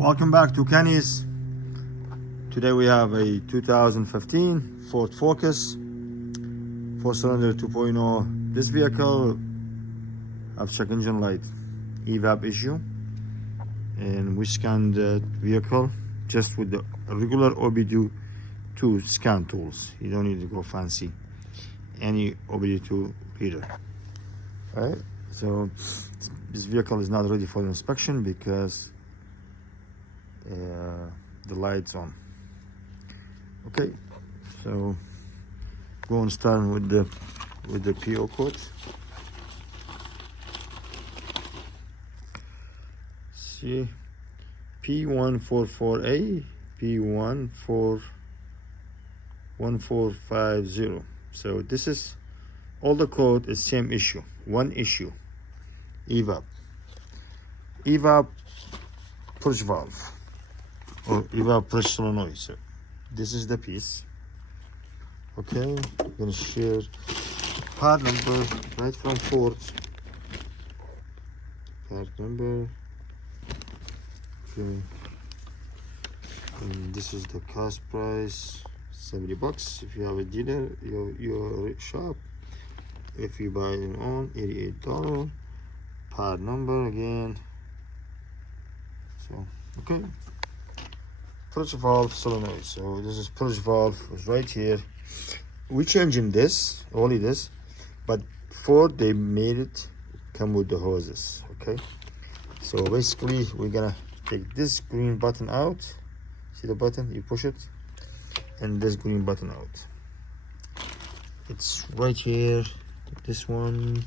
Welcome back to Kenny's. Today we have a 2015 Ford Focus 4-cylinder 2.0. This vehicle have check engine light EVAP issue, and we scanned the vehicle just with the regular OBD2 scan tools. You don't need to go fancy any OBD2 reader. All right, so this vehicle is not ready for inspection because the light's on. Okay, so go and start with the PO code. See, P144A, P14450. So this is all the code is same issue, one issue. EVAP purge valve or EVAP purge solenoid. So this is the piece. Okay, I'm gonna share part number right from Ford. Part number. Okay, and this is the cost price, $70 if you have a dealer, your shop. If you buy it on, $88. Part number again. So okay, purge valve solenoid. So this is purge valve is right here. We changing this, only this, but Ford they made it come with the hoses. Okay, so basically we're gonna take this green button out. See the button, you push it, and this green button out. It's right here. This one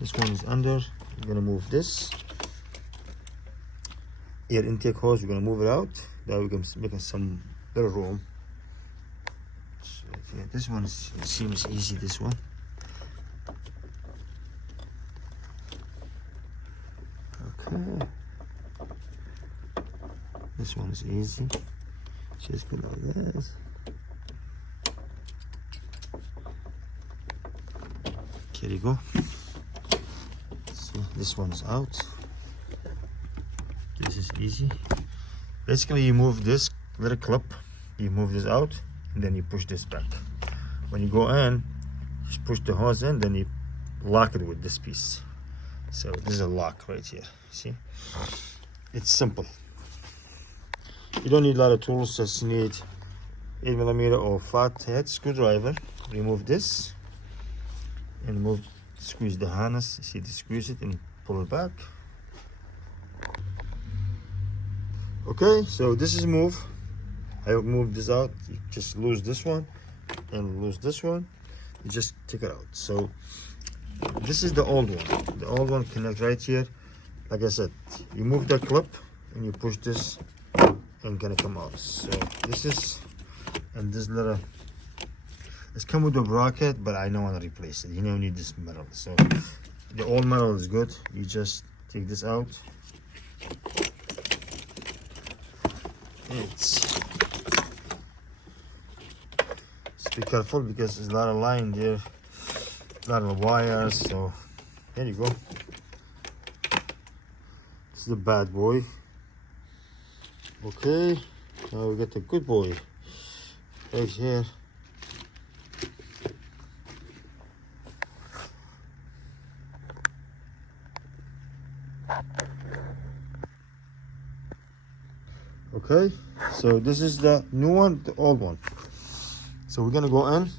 is under. We're gonna move this air intake hose. We're gonna move it out. That we can make some little room. So, yeah, this one seems easy. This one. Okay. This one is easy. Just go like this. Here you go. So this one's out. This is easy. Basically, you move this little clip, you move this out, and then you push this back. When you go in, just push the hose in, then you lock it with this piece. So this is a lock right here. See, it's simple. You don't need a lot of tools. Just need 8mm or flat head screwdriver. Remove this and squeeze the harness. See, to squeeze it and pull it back. Okay, so this is move. I will move this out. You just lose this one and lose this one. You just take it out. So this is the old one. The old one connect right here. Like I said, you move the clip and you push this and gonna come out. So this is, and this little, it's come with a bracket, but I don't want to replace it. You don't need this metal. So the old metal is good. You just take this out. Just be careful because there's a lot of line there, a lot of wires. So there you go. This is the bad boy. Okay, now we get the good boy right here. Okay, so this is the new one, the old one. So we're gonna go in,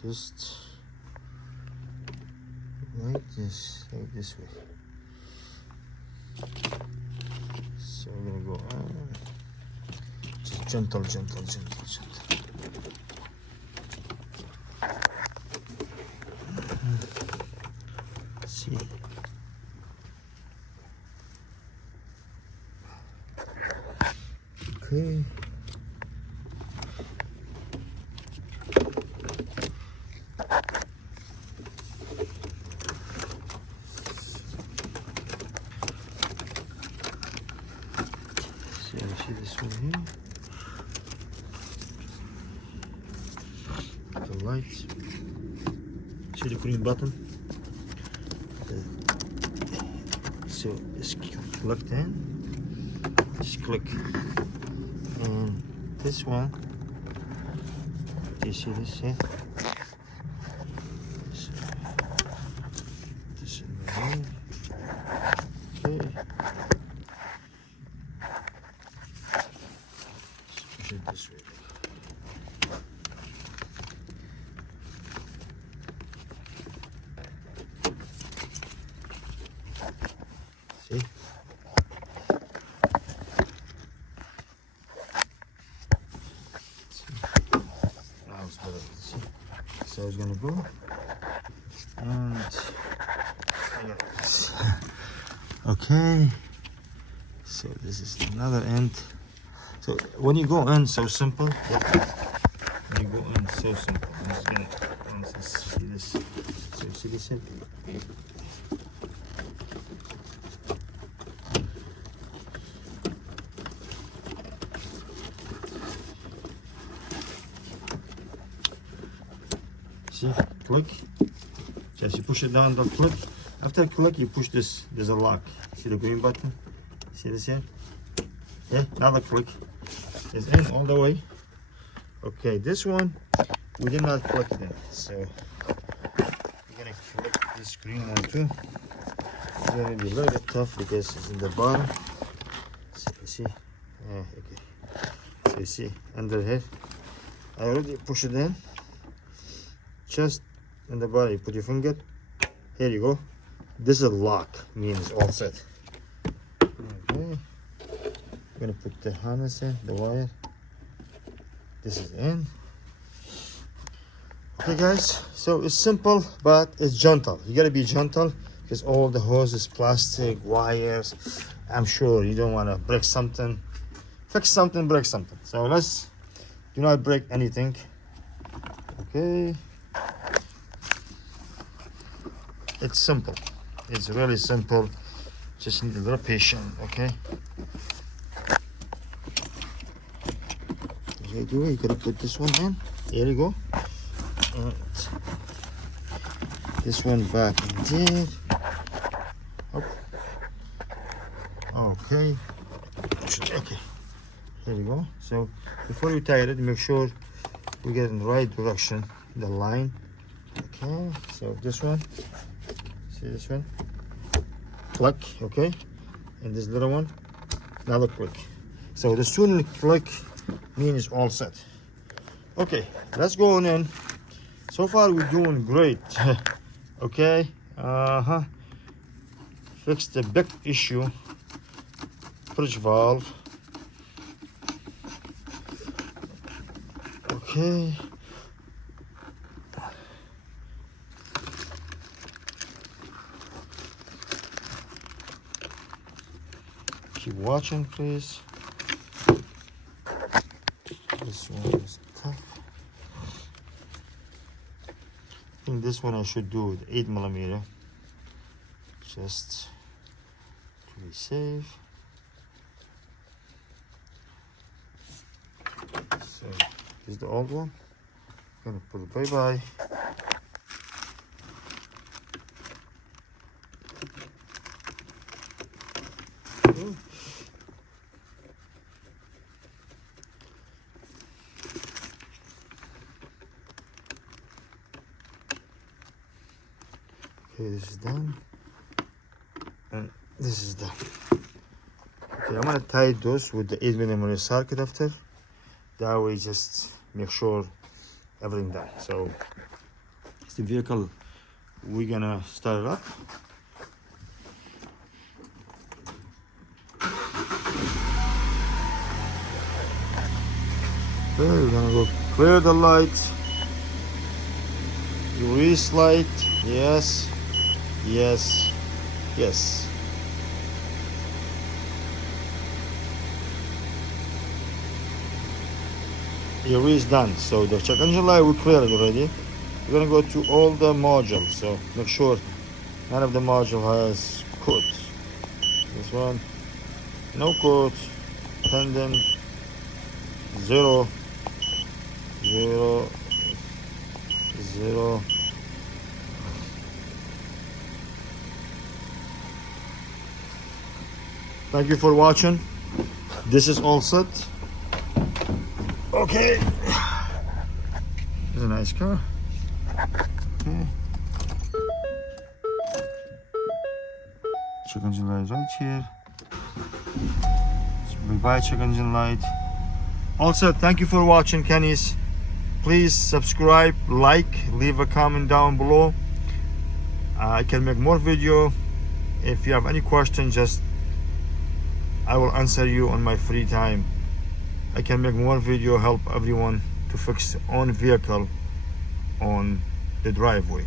just like this way. So we're gonna go in, just gentle. See. Okay. See this one here. The lights. See the green button? So it's clicked in. Just click. And this one, do you see this here? This in the way. Okay. Let's push it this way. See? Now it's better. See? So it's gonna go. And I got this. Okay. So this is another end. So when you go in, so simple. When you go in, so simple. I'm just gonna see this. So see this here? See, click. Just you push it down, the click. After click, you push this. There's a lock. See the green button? See this here? Yeah, another click. It's in all the way. Okay, this one we did not click it in, so we're gonna click this green one too. It's gonna be a little bit tough because it's in the bottom. See? Yeah, okay. So you see under here. I already push it in. Just in the bottom, you put your finger. Here you go. This is a lock, means all set. Okay. I'm gonna put the harness in, the wire. This is in. Okay guys, so it's simple but it's gentle. You gotta be gentle because all the hoses, plastic, wires. I'm sure you don't wanna break something. Fix something, break something. So let's do not break anything. Okay. It's simple. It's really simple. Just need a little patience, okay? You do it. You gotta put this one in. Here you go. And this one back in there. Up. Okay. Okay. Here you go. So before you tie it, make sure we get in the right direction. The line. Okay. So this one. See this one? Click. Okay. And this little one. Another click. So the sooner you click, means all set. Okay, let's go on in. So far we're doing great. Okay. Fix the big issue. Purge valve. Okay. Keep watching, please. This one is tough. I think this one I should do with 8mm, just to be safe. So this is the old one. I'm gonna put it bye-bye. Okay, this is done, and this is done. Okay, I'm gonna tie those with the 8mm socket after. That way, just make sure everything done. So, it's the vehicle. We're gonna start it up. Okay, we're gonna go clear the light. Release light. Yes. Yes, yes. Here is done. So the check engine light we cleared already. We're gonna go to all the modules. So make sure none of the module has code. This one, no code. Tandem 0 0 0. Thank you for watching. This is all set. Okay. It's a nice car. Okay. Check engine light right here. Bye check engine light. All set. Thank you for watching, Kenny's. Please subscribe, like, leave a comment down below. I can make more video. If you have any questions, just I will answer you on my free time. I can make more video, help everyone to fix their own vehicle on the driveway.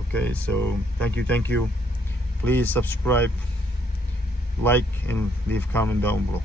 Okay, so thank you. Please subscribe, like, and leave comment down below.